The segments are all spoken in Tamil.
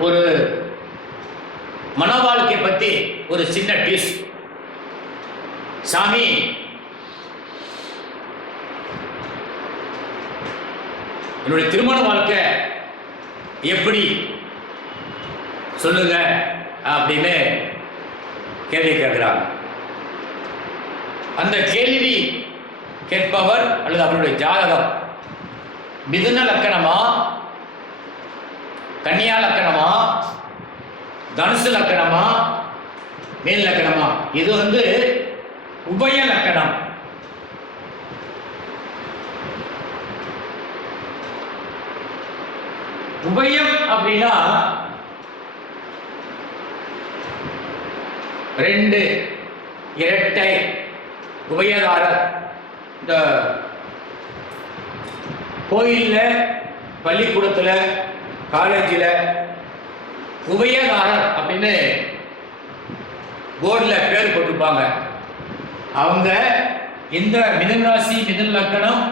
ஒரு மன வாழ்க்கை பற்றி ஒரு சின்ன டியூஸ் சாமி என்னுடைய திருமண வாழ்க்கை எப்படி? சொல்லுங்க அப்படின்னு கேள்வி கேட்கிறாங்க. அந்த கேள்வி கேட்பவர் அல்லது அவருடைய ஜாதகம் மிதுன லக்கணமாக கன்னியா லக்கணமா தனுசு லக்கணமா மேல் லக்கணமா இது வந்து உபய லக்கணம் உபயம் அப்படின்னா ரெண்டு இரட்டை உபயதாரர் இந்த கோயிலில் பள்ளிக்கூடத்தில் காலேஜில் உபயகாரர் அப்படின்னு போர்டில் பேர் போட்டிருப்பாங்க. அவங்க இந்த மிதன் ராசி மிதன் லக்கணம்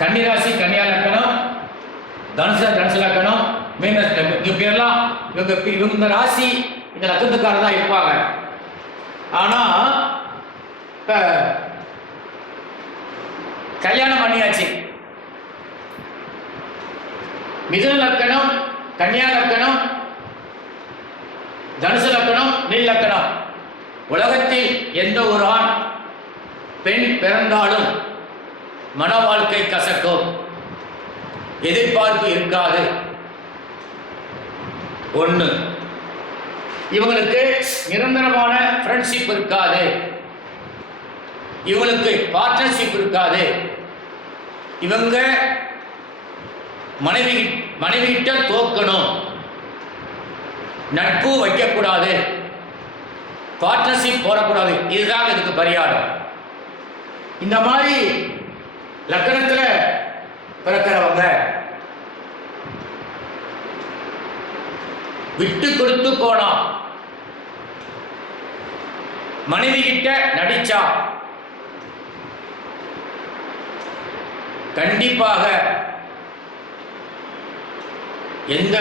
கன்னி ராசி கன்னியா லக்கணம் தனுச தனுசு லக்கணம் மீன இவங்க பேர்லாம் இவங்க இவங்க இந்த ராசி இந்த லக்கத்துக்காரர் தான் இருப்பாங்க. ஆனால் இப்போ கல்யாணம் பண்ணியாச்சு. மிதுன லக்கணம் கன்னியா லக்கணம் தனுசு லக்கணம் நீல் லக்கணம். உலகத்தில் எந்த ஒரு ஆண் பெண் பிறந்தாலும் மன வாழ்க்கை கசக்கும். எதிர்பார்ப்பு இருக்காது. ஒன்று இவங்களுக்கு நிரந்தரமான ஃப்ரெண்ட்ஷிப் இருக்காது. இவங்களுக்கு பார்ட்னர்ஷிப் இருக்காது. இவங்க மனைவி மனைவிகிட்ட தோக்கணும் நட்பு வைக்கக்கூடாது. பார்ட்னர்ஷிப் போடக்கூடாது. இதுதான் இதுக்கு பரிகாரம். இந்த மாதிரி லக்கணத்தில் பிறக்கிறவங்க விட்டு கொடுத்து போனா மனைவி கிட்ட நடிச்சா கண்டிப்பாக எந்த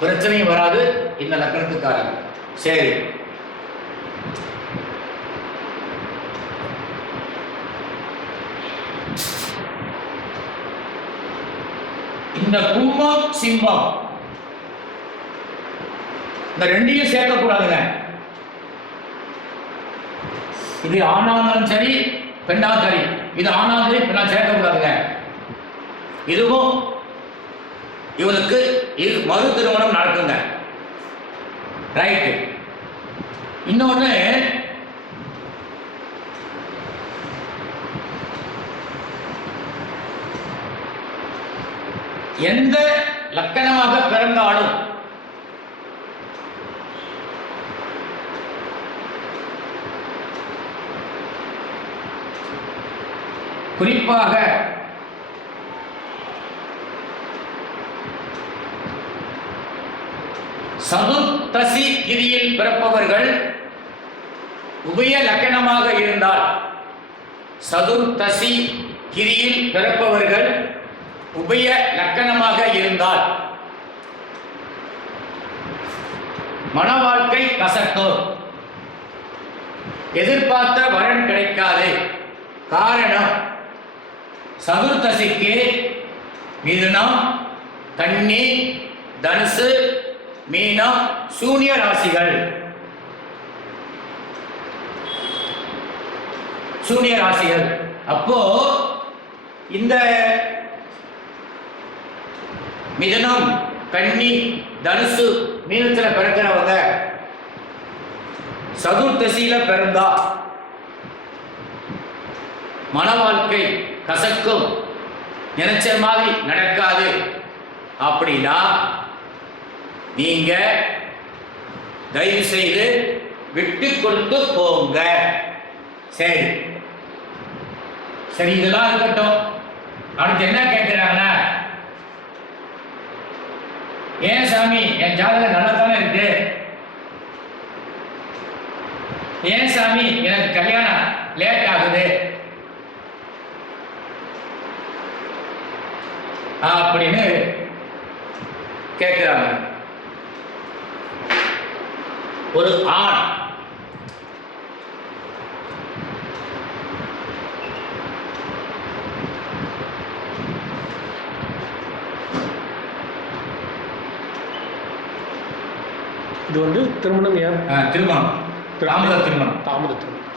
பிரச்சனையும் வராது இந்த லக்கணத்துக்காரன் சரி. இந்த கும்பம் சிம்பம். இந்த ரெண்டையும் சேர்க்கக்கூடாதுங்க. இது ஆணாந்தாலும் சரி பெண்ணா சரி. இது ஆணாலும் சரி பெண்ணா சேர்க்கக்கூடாதுங்க. இதுவும் இவனுக்கு இது மறு திருமணம் நடக்குங்க. ரைட்டு இன்னொன்று எந்த லக்கணமாக பிறந்தாலும் குறிப்பாக சதுர்த்தசி கிரியில் பிறப்பவர்கள் உபய லக்கணமாக இருந்தால் சதுர்த்தசி கிரியில் பிறப்பவர்கள் உபய லக்கணமாக இருந்தால் மன வாழ்க்கை கசக்கும். எதிர்பார்த்த வரன் கிடைக்காது. காரணம் சதுர்த்தசிக்கு மிதுனம் கன்னி தனுசு மீனம் சூனிய ராசிகள். சூனிய ராசிகள். அப்போ இந்த மிதனம் கன்னி தனுசு மீனத்துல பிறக்கிறவங்க சதுர்தசியில பிறந்தா மன வாழ்க்கை கசக்கும் நினைச்ச மாதிரி நடக்காது. அப்படின்னா நீங்க தயவு செய்து விட்டு கொடுத்து போங்க. சரி. சரி இதெல்லாம் இருக்கட்டும். அடுத்து என்ன கேட்கிறாங்கன்னா ஏன் சாமி என் ஜாதகம் நல்லா தானே இருக்கு? ஏன் சாமி எனக்கு கல்யாணம் லேட் ஆகுது? அப்படின்னு கேட்கிறாங்க ஒரு ஆண். இது வந்து திருமணம் திருமணம். தாமத திருமணம். தாமத திருமணம்.